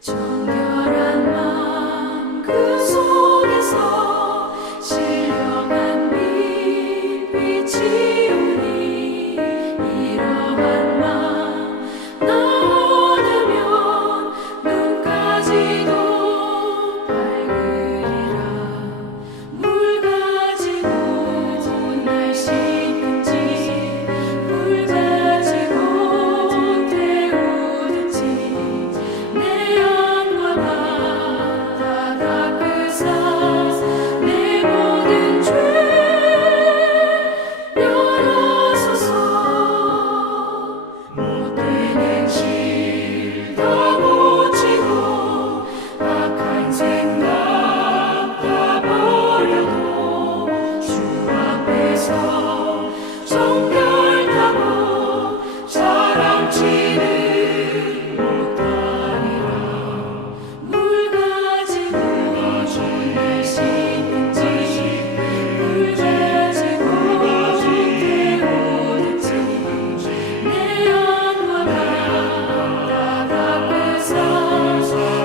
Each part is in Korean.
정결한 마음 그 속에서 신령한 빛이 오니 이러한 마음 나 얻으면 눈까지도 밝으리라. 물 가지고 날 씻든지 불 가지고 태우든지 내 영과 다 닦으사 내 모든 죄 열어소서. 못된 행실 다 고치고 악한 생각 다 버려도 주 앞에서 정결하고 사랑치는 못하리라. 물 가지고 날 씻든지 불 가지고 태우든지 내 영과 다 닦으사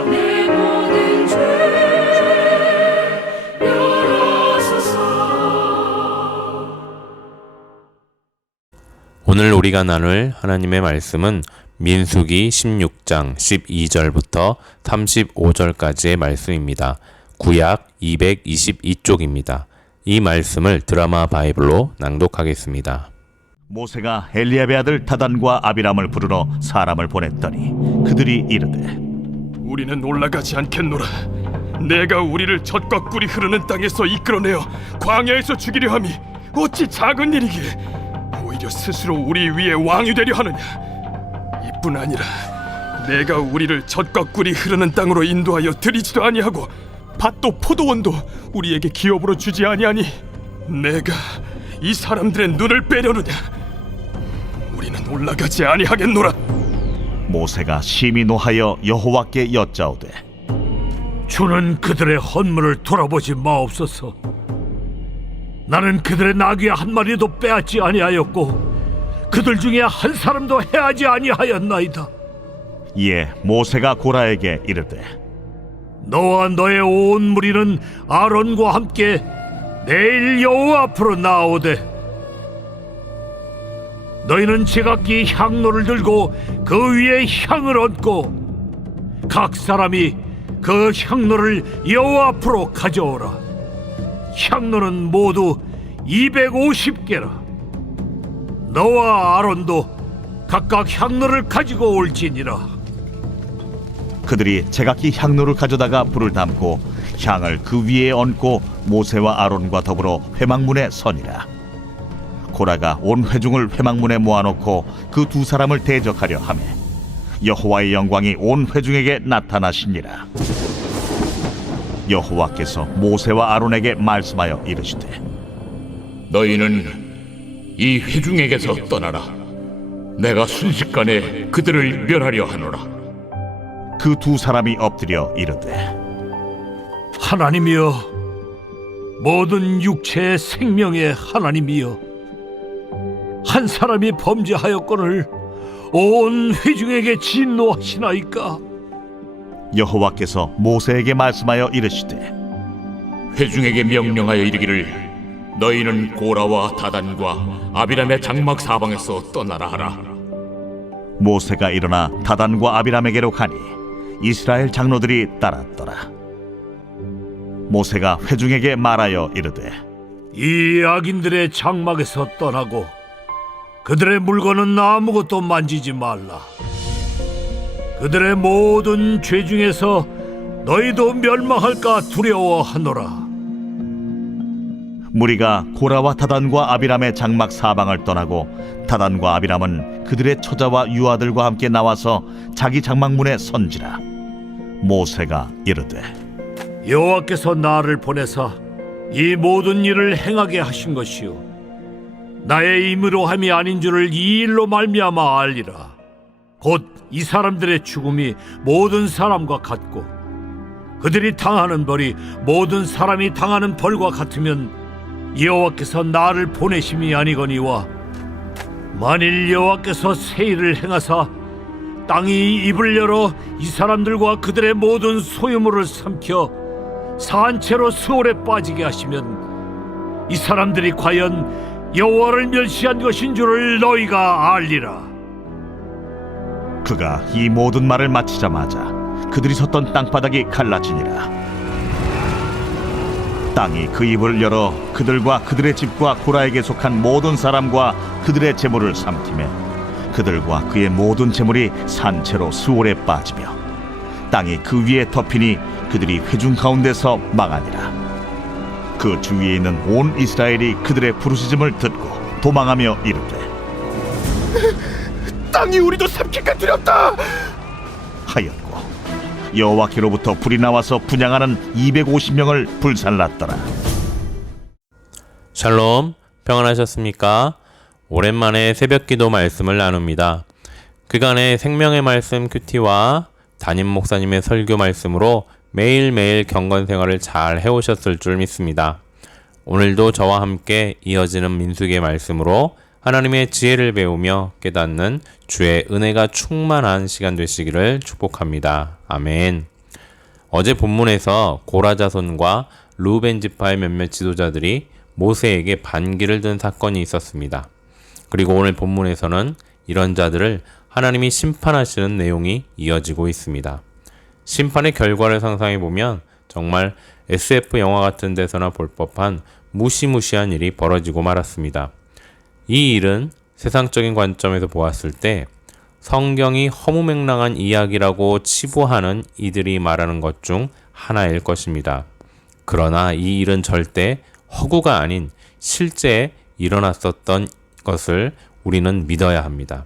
내 모든 죄 열어소서. 오늘 우리가 나눌 하나님의 말씀은 민수기 16장 12절부터 35절까지의 말씀입니다. 구약 222쪽입니다. 이 말씀을 드라마 바이블로 낭독하겠습니다. 모세가 엘리압의 아들 다단과 아비람을 부르러 사람을 보냈더니 그들이 이르되 우리는 올라가지 않겠노라. 내가 우리를 젖과 꿀이 흐르는 땅에서 이끌어내어 광야에서 죽이려 함이 어찌 작은 일이기에 오히려 스스로 우리 위에 왕이 되려 하느냐. 이뿐 아니라 내가 우리를 젖과 꿀이 흐르는 땅으로 인도하여 들이지도 아니하고 밭도 포도원도 우리에게 기업으로 주지 아니하니 내가 이 사람들의 눈을 빼려느냐. 우리는 올라가지 아니하겠노라. 모세가 심히 노하여 여호와께 여짜오되 주는 그들의 헌물을 돌아보지 마옵소서. 나는 그들의 나귀 한 마리도 빼앗지 아니하였고 그들 중에 한 사람도 해하지 아니하였나이다. 이에 모세가 고라에게 이르되 너와 너의 온 무리는 아론과 함께 내일 여호와 앞으로 나오되 너희는 제각기 향로를 들고 그 위에 향을 얹고 각 사람이 그 향로를 여호와 앞으로 가져오라. 향로는 모두 250개라. 너와 아론도 각각 향로를 가지고 올지니라. 그들이 제각기 향로를 가져다가 불을 담고 향을 그 위에 얹고 모세와 아론과 더불어 회막문에 서니라. 고라가 온 회중을 회막문에 모아놓고 그 두 사람을 대적하려 하매 여호와의 영광이 온 회중에게 나타나시니라. 여호와께서 모세와 아론에게 말씀하여 이르시되 너희는 이 회중에게서 떠나라. 내가 순식간에 그들을 멸하려 하노라. 그 두 사람이 엎드려 이르되 하나님이여, 모든 육체의 생명의 하나님이여, 한 사람이 범죄하였거늘 온 회중에게 진노하시나이까. 여호와께서 모세에게 말씀하여 이르시되 회중에게 명령하여 이르기를 너희는 고라와 다단과 아비람의 장막 사방에서 떠나라 하라. 모세가 일어나 다단과 아비람에게로 가니 이스라엘 장로들이 따랐더라. 모세가 회중에게 말하여 이르되 이 악인들의 장막에서 떠나고 그들의 물건은 아무것도 만지지 말라. 그들의 모든 죄 중에서 너희도 멸망할까 두려워하노라. 무리가 고라와 다단과 아비람의 장막 사방을 떠나고 다단과 아비람은 그들의 처자와 유아들과 함께 나와서 자기 장막문에 선지라. 모세가 이르되 여호와께서 나를 보내사 이 모든 일을 행하게 하신 것이요 나의 임의로 함이 아닌 줄을 이 일로 말미암아 알리라. 곧 이 사람들의 죽음이 모든 사람과 같고 그들이 당하는 벌이 모든 사람이 당하는 벌과 같으면 여호와께서 나를 보내심이 아니거니와 만일 여호와께서 새 일을 행하사 땅이 입을 열어 이 사람들과 그들의 모든 소유물을 삼켜 산채로 수월에 빠지게 하시면 이 사람들이 과연 여호와를 멸시한 것인 줄을 너희가 알리라. 그가 이 모든 말을 마치자마자 그들이 섰던 땅바닥이 갈라지니라. 땅이 그 입을 열어 그들과 그들의 집과 고라에게 속한 모든 사람과 그들의 재물을 삼키매 그들과 그의 모든 재물이 산채로 수월에 빠지며 땅이 그 위에 덮이니 그들이 회중 가운데서 망하니라. 그 주위에 있는 온 이스라엘이 그들의 부르짖음을 듣고 도망하며 이르되 땅이 우리도 삼킬까 두렵다. 하였고 여호와께로부터 불이 나와서 분향하는 250명을 불살랐더라. 샬롬, 평안하셨습니까? 오랜만에 새벽기도 말씀을 나눕니다. 그간의 생명의 말씀 큐티와 담임 목사님의 설교 말씀으로 매일매일 경건 생활을 잘 해오셨을 줄 믿습니다. 오늘도 저와 함께 이어지는 민수기의 말씀으로 하나님의 지혜를 배우며 깨닫는 주의 은혜가 충만한 시간 되시기를 축복합니다. 아멘. 어제 본문에서 고라 자손과 르우벤 지파의 몇몇 지도자들이 모세에게 반기를 든 사건이 있었습니다. 그리고 오늘 본문에서는 이런 자들을 하나님이 심판하시는 내용이 이어지고 있습니다. 심판의 결과를 상상해 보면 정말 SF 영화 같은 데서나 볼 법한 무시무시한 일이 벌어지고 말았습니다. 이 일은 세상적인 관점에서 보았을 때 성경이 허무맹랑한 이야기라고 치부하는 이들이 말하는 것 중 하나일 것입니다. 그러나 이 일은 절대 허구가 아닌 실제 일어났었던 것을 우리는 믿어야 합니다.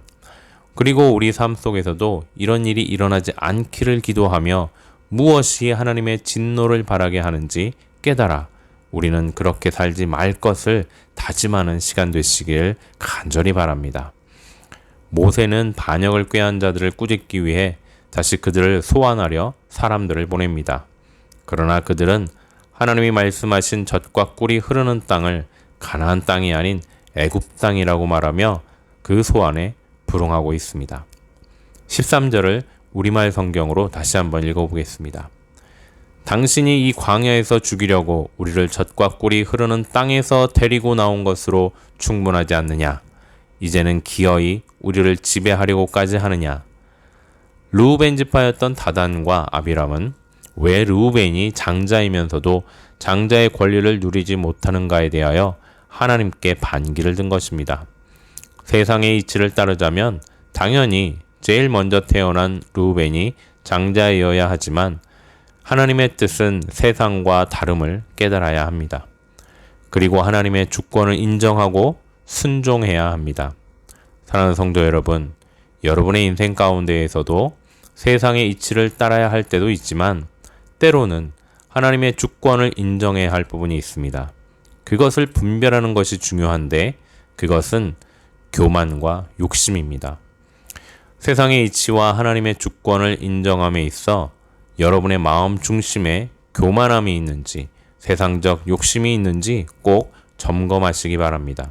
그리고 우리 삶 속에서도 이런 일이 일어나지 않기를 기도하며 무엇이 하나님의 진노를 바라게 하는지 깨달아 우리는 그렇게 살지 말 것을 다짐하는 시간 되시길 간절히 바랍니다. 모세는 반역을 꾀한 자들을 꾸짖기 위해 다시 그들을 소환하려 사람들을 보냅니다. 그러나 그들은 하나님이 말씀하신 젖과 꿀이 흐르는 땅을 가나안 땅이 아닌 애굽 땅이라고 말하며 그 소환에 불응하고 있습니다. 13절을 우리말 성경으로 다시 한번 읽어보겠습니다. 당신이 이 광야에서 죽이려고 우리를 젖과 꿀이 흐르는 땅에서 데리고 나온 것으로 충분하지 않느냐? 이제는 기어이 우리를 지배하려고까지 하느냐? 르우벤 지파였던 다단과 아비람은 왜 르우벤이 장자이면서도 장자의 권리를 누리지 못하는가에 대하여 하나님께 반기를 든 것입니다. 세상의 이치를 따르자면 당연히 제일 먼저 태어난 르우벤이 장자이어야 하지만 하나님의 뜻은 세상과 다름을 깨달아야 합니다. 그리고 하나님의 주권을 인정하고 순종해야 합니다. 사랑하는 성도 여러분, 여러분의 인생 가운데에서도 세상의 이치를 따라야 할 때도 있지만 때로는 하나님의 주권을 인정해야 할 부분이 있습니다. 그것을 분별하는 것이 중요한데 그것은 교만과 욕심입니다. 세상의 이치와 하나님의 주권을 인정함에 있어 여러분의 마음 중심에 교만함이 있는지 세상적 욕심이 있는지 꼭 점검하시기 바랍니다.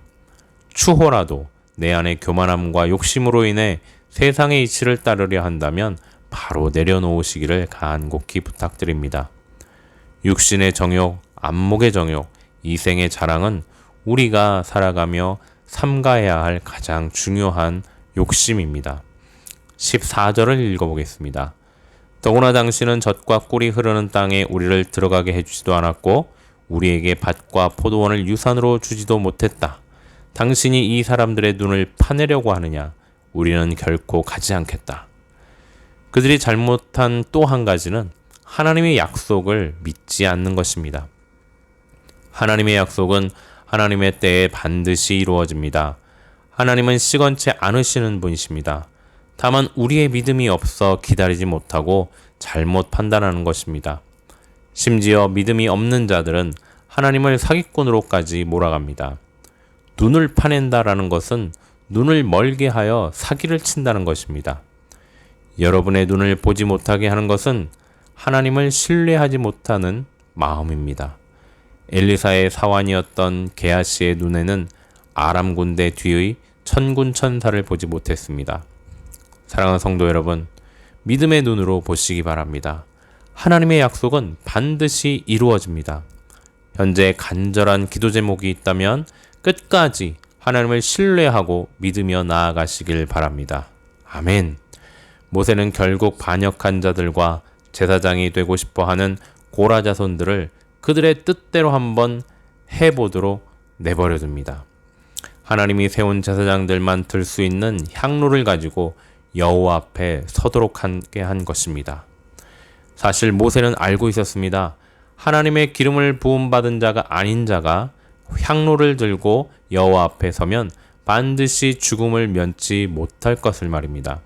추호라도 내 안에 교만함과 욕심으로 인해 세상의 이치를 따르려 한다면 바로 내려놓으시기를 간곡히 부탁드립니다. 육신의 정욕, 안목의 정욕, 이생의 자랑은 우리가 살아가며 삼가해야 할 가장 중요한 욕심입니다. 14절을 읽어보겠습니다. 더구나 당신은 젖과 꿀이 흐르는 땅에 우리를 들어가게 해주지도 않았고 우리에게 밭과 포도원을 유산으로 주지도 못했다. 당신이 이 사람들의 눈을 파내려고 하느냐? 우리는 결코 가지 않겠다. 그들이 잘못한 또 한 가지는 하나님의 약속을 믿지 않는 것입니다. 하나님의 약속은 하나님의 때에 반드시 이루어집니다. 하나님은 시건치 않으시는 분이십니다. 다만 우리의 믿음이 없어 기다리지 못하고 잘못 판단하는 것입니다. 심지어 믿음이 없는 자들은 하나님을 사기꾼으로까지 몰아갑니다. 눈을 파낸다라는 것은 눈을 멀게 하여 사기를 친다는 것입니다. 여러분의 눈을 보지 못하게 하는 것은 하나님을 신뢰하지 못하는 마음입니다. 엘리사의 사환이었던 게하시의 눈에는 아람 군대 뒤의 천군 천사를 보지 못했습니다. 사랑하는 성도 여러분, 믿음의 눈으로 보시기 바랍니다. 하나님의 약속은 반드시 이루어집니다. 현재 간절한 기도 제목이 있다면 끝까지 하나님을 신뢰하고 믿으며 나아가시길 바랍니다. 아멘. 모세는 결국 반역한 자들과 제사장이 되고 싶어하는 고라 자손들을 그들의 뜻대로 한번 해보도록 내버려둡니다. 하나님이 세운 제사장들만 들 수 있는 향로를 가지고 여호와 앞에 서도록 하게 한 것입니다. 사실 모세는 알고 있었습니다. 하나님의 기름을 부음받은 자가 아닌 자가 향로를 들고 여호와 앞에 서면 반드시 죽음을 면치 못할 것을 말입니다.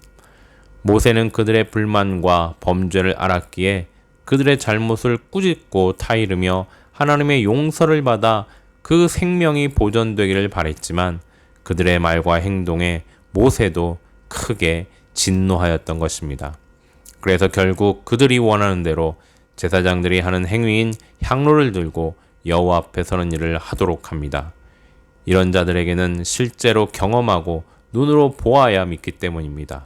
모세는 그들의 불만과 범죄를 알았기에 그들의 잘못을 꾸짖고 타이르며 하나님의 용서를 받아 그 생명이 보존되기를 바랬지만 그들의 말과 행동에 모세도 크게 진노하였던 것입니다. 그래서 결국 그들이 원하는 대로 제사장들이 하는 행위인 향로를 들고 여호와 앞에 서는 일을 하도록 합니다. 이런 자들에게는 실제로 경험하고 눈으로 보아야 믿기 때문입니다.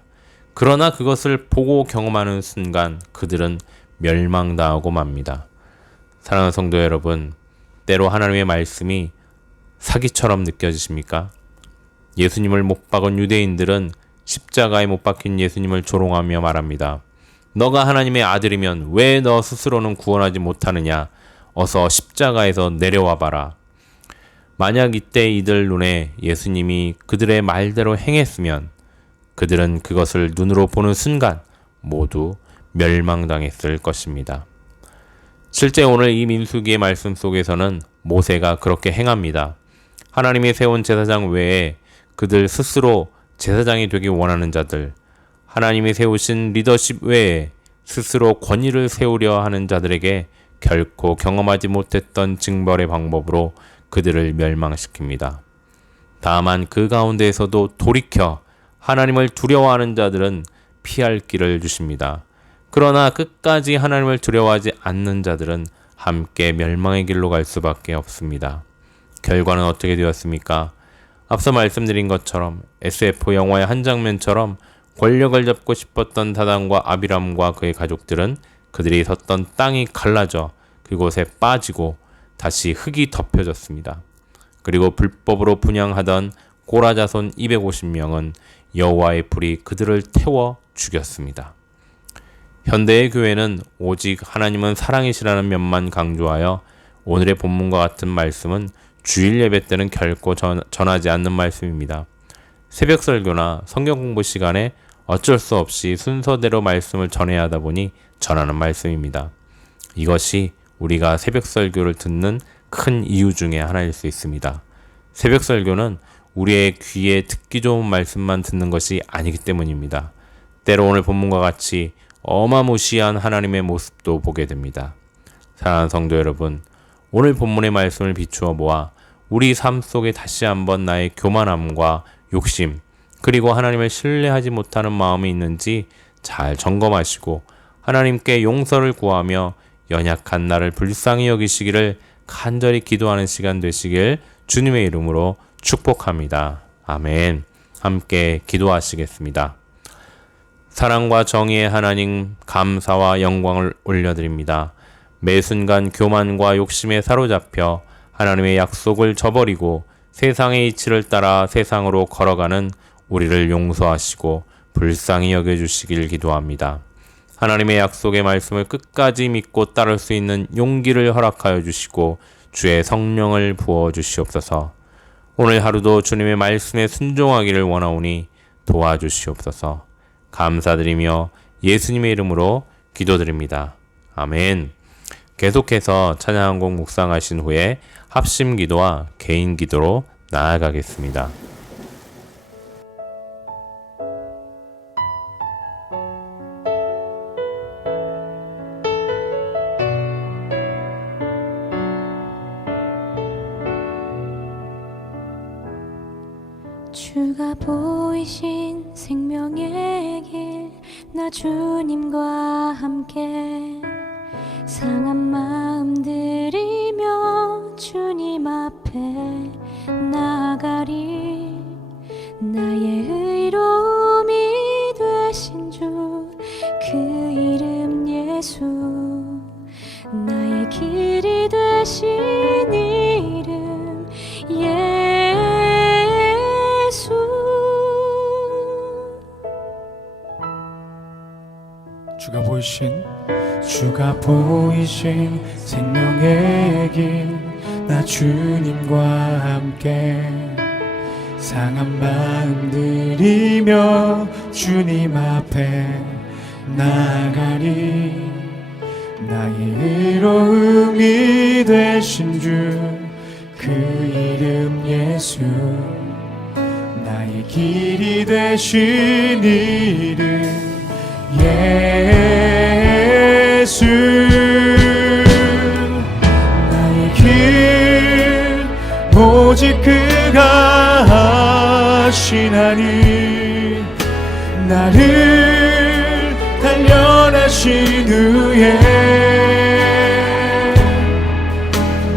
그러나 그것을 보고 경험하는 순간 그들은 멸망당하고 맙니다. 사랑하는 성도 여러분, 때로 하나님의 말씀이 사기처럼 느껴지십니까? 예수님을 못 박은 유대인들은 십자가에 못 박힌 예수님을 조롱하며 말합니다. 너가 하나님의 아들이면 왜 너 스스로는 구원하지 못하느냐? 어서 십자가에서 내려와 봐라. 만약 이때 이들 눈에 예수님이 그들의 말대로 행했으면 그들은 그것을 눈으로 보는 순간 모두 멸망당했을 것입니다. 실제 오늘 이 민수기의 말씀 속에서는 모세가 그렇게 행합니다. 하나님이 세운 제사장 외에 그들 스스로 제사장이 되기 원하는 자들, 하나님이 세우신 리더십 외에 스스로 권위를 세우려 하는 자들에게 결코 경험하지 못했던 징벌의 방법으로 그들을 멸망시킵니다. 다만 그 가운데에서도 돌이켜 하나님을 두려워하는 자들은 피할 길을 주십니다. 그러나 끝까지 하나님을 두려워하지 않는 자들은 함께 멸망의 길로 갈 수밖에 없습니다. 결과는 어떻게 되었습니까? 앞서 말씀드린 것처럼 SF 영화의 한 장면처럼 권력을 잡고 싶었던 다단과 아비람과 그의 가족들은 그들이 섰던 땅이 갈라져 그곳에 빠지고 다시 흙이 덮여졌습니다. 그리고 불법으로 분향하던 고라 자손 250명은 여호와의 불이 그들을 태워 죽였습니다. 현대의 교회는 오직 하나님은 사랑이시라는 면만 강조하여 오늘의 본문과 같은 말씀은 주일 예배 때는 결코 전하지 않는 말씀입니다. 새벽 설교나 성경 공부 시간에 어쩔 수 없이 순서대로 말씀을 전해야 하다 보니 전하는 말씀입니다. 이것이 우리가 새벽 설교를 듣는 큰 이유 중에 하나일 수 있습니다. 새벽 설교는 우리의 귀에 듣기 좋은 말씀만 듣는 것이 아니기 때문입니다. 때로 오늘 본문과 같이 어마무시한 하나님의 모습도 보게 됩니다. 사랑하는 성도 여러분, 오늘 본문의 말씀을 비추어 보아 우리 삶 속에 다시 한번 나의 교만함과 욕심, 그리고 하나님을 신뢰하지 못하는 마음이 있는지 잘 점검하시고 하나님께 용서를 구하며 연약한 나를 불쌍히 여기시기를 간절히 기도하는 시간 되시길 주님의 이름으로 축복합니다. 아멘. 함께 기도하시겠습니다. 사랑과 정의의 하나님, 감사와 영광을 올려드립니다. 매 순간 교만과 욕심에 사로잡혀 하나님의 약속을 저버리고 세상의 이치를 따라 세상으로 걸어가는 우리를 용서하시고 불쌍히 여겨주시길 기도합니다. 하나님의 약속의 말씀을 끝까지 믿고 따를 수 있는 용기를 허락하여 주시고 주의 성령을 부어 주시옵소서. 오늘 하루도 주님의 말씀에 순종하기를 원하오니 도와주시옵소서. 감사드리며 예수님의 이름으로 기도드립니다. 아멘. 계속해서 찬양 한 곡 묵상하신 후에 합심 기도와 개인 기도로 나아가겠습니다. 주가 보이신 생명의 길 나 주님과 함께 상한 마음 들이며 주님 앞에 나아가리 나의 의로움이 예수 나의 길이 되신 이름 예수 주가 보이신 생명의 길 나 주님과 함께 상한 마음 들이며 주님 앞에 나가리 나의 의로움이 되신 주 그 이름 예수 나의 길이 되신 이름 예수 나의 길 오직 그가 하시나니 나를 단련하신 후에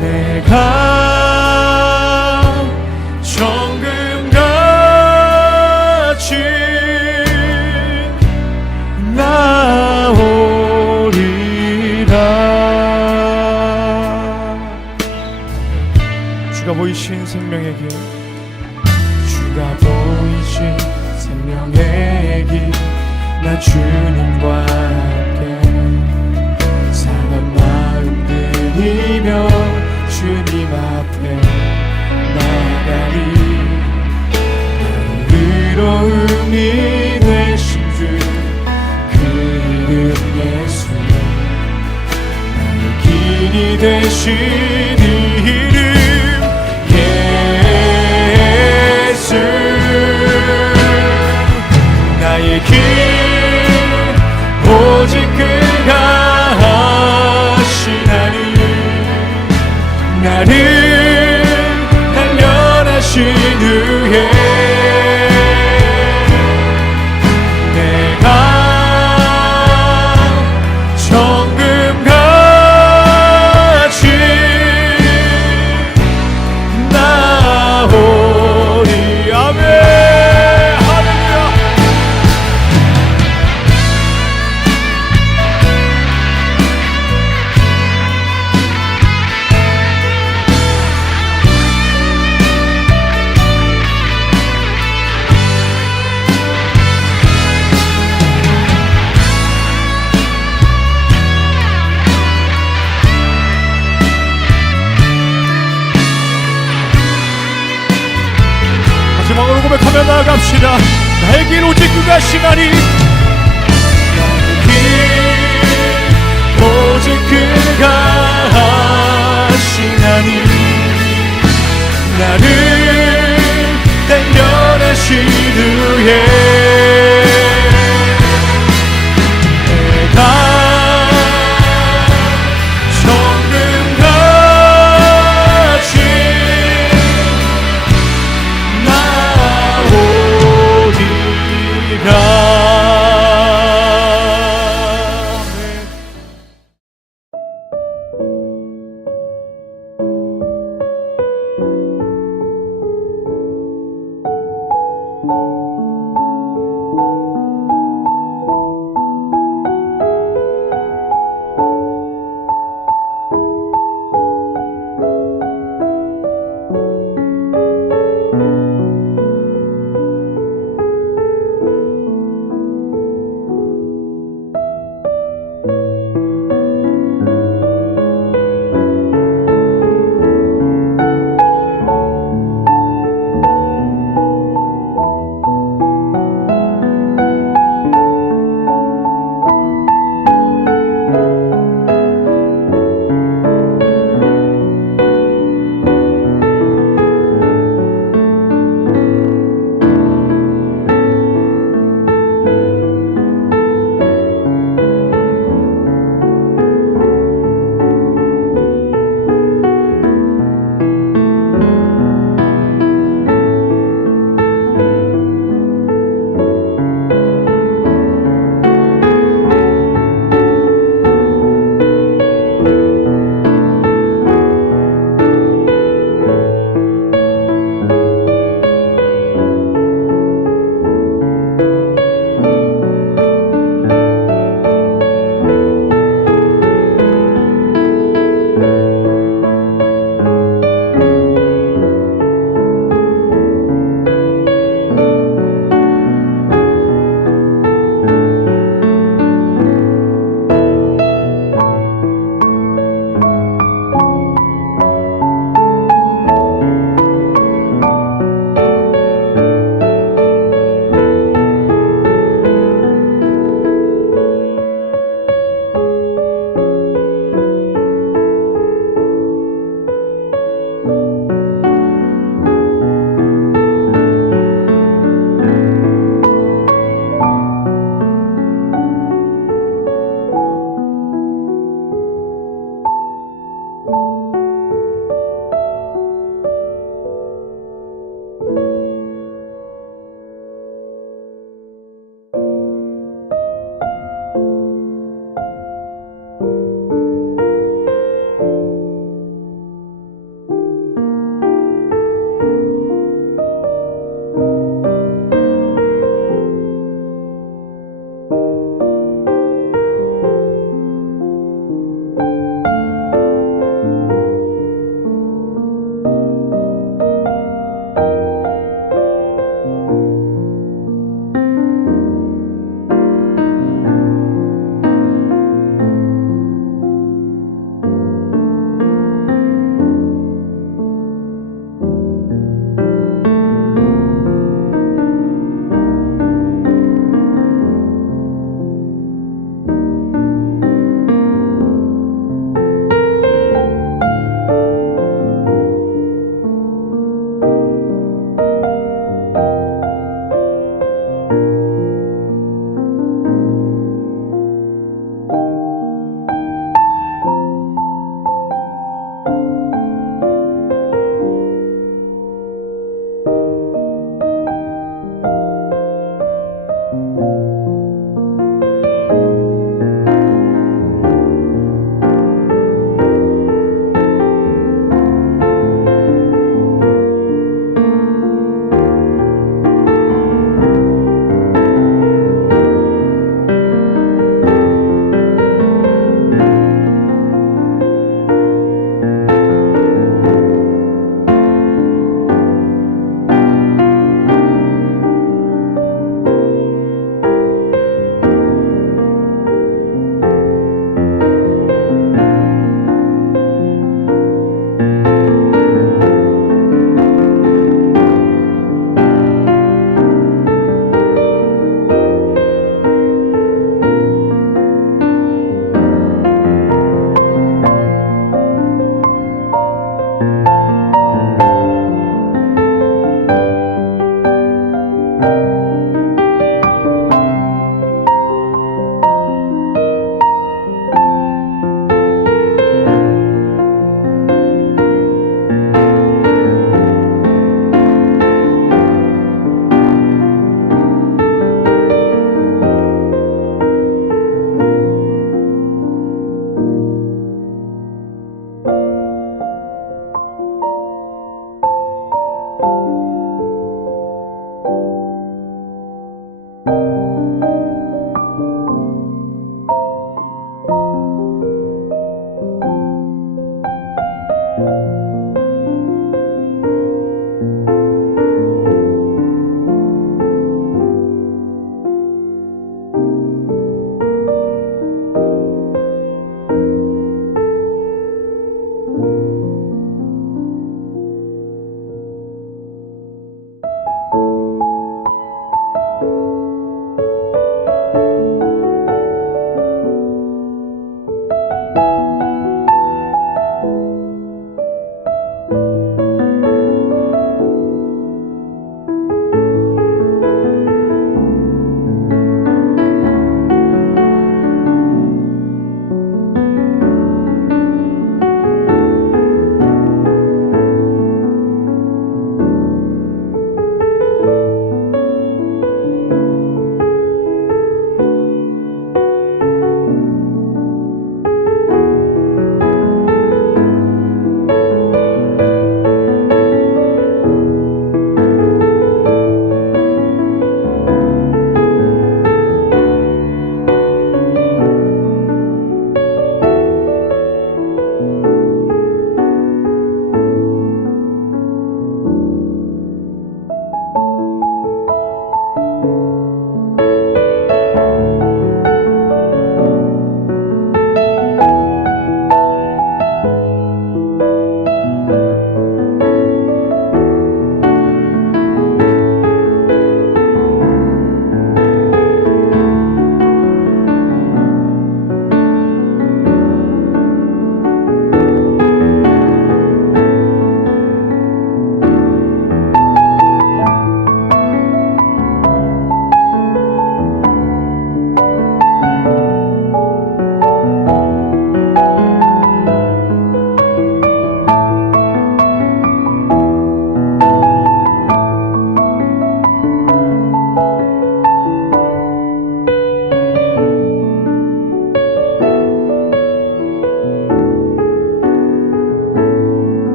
내가 정금같이 주가 보이신 생명의 길 주가 보이신 생명의 길 나 주님과 함께 상한 마음 들이며 주님 앞에 나가리 나의 의로움이 되신 주 그 이름 예수 나의 길이 되신 이름 예수 나의 길 오직 그가 하시나니 나를 단련하신 후에 내가 정금같이 나오리 아멘 할렐루야 마지막으로 고백하며 나아갑시다. 나의 길 오직 그가 하시나니 나의 길 오직 그가 하시나니 나를 단련하신 후에 내가 정금같이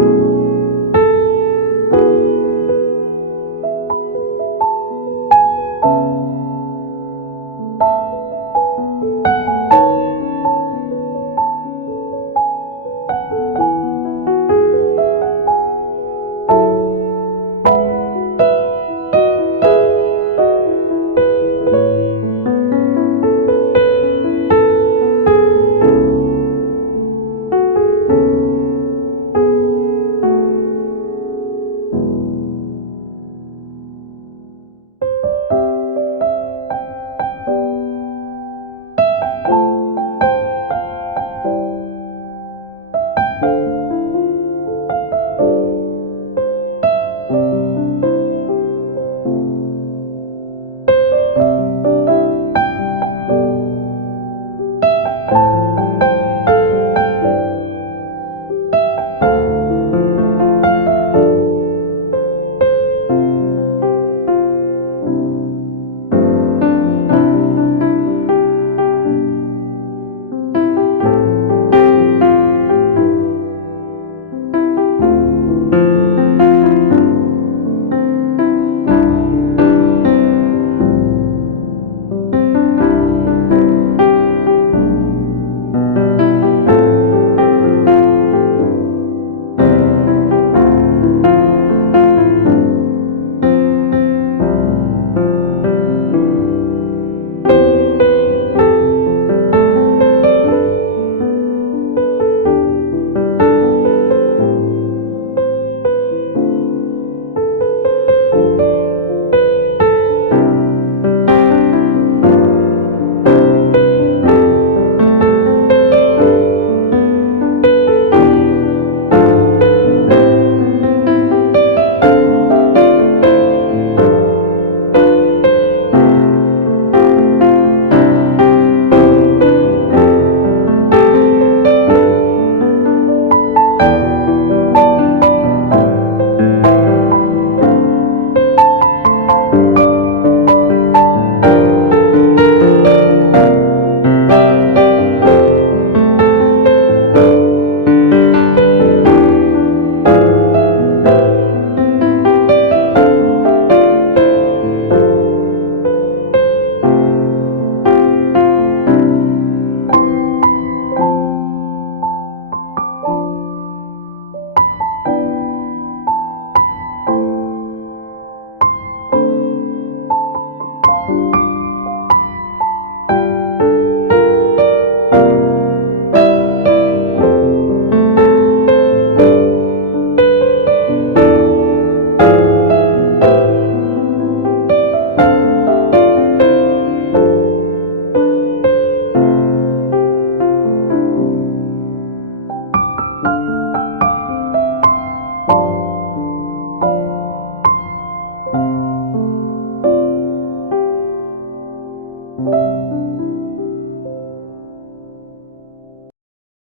주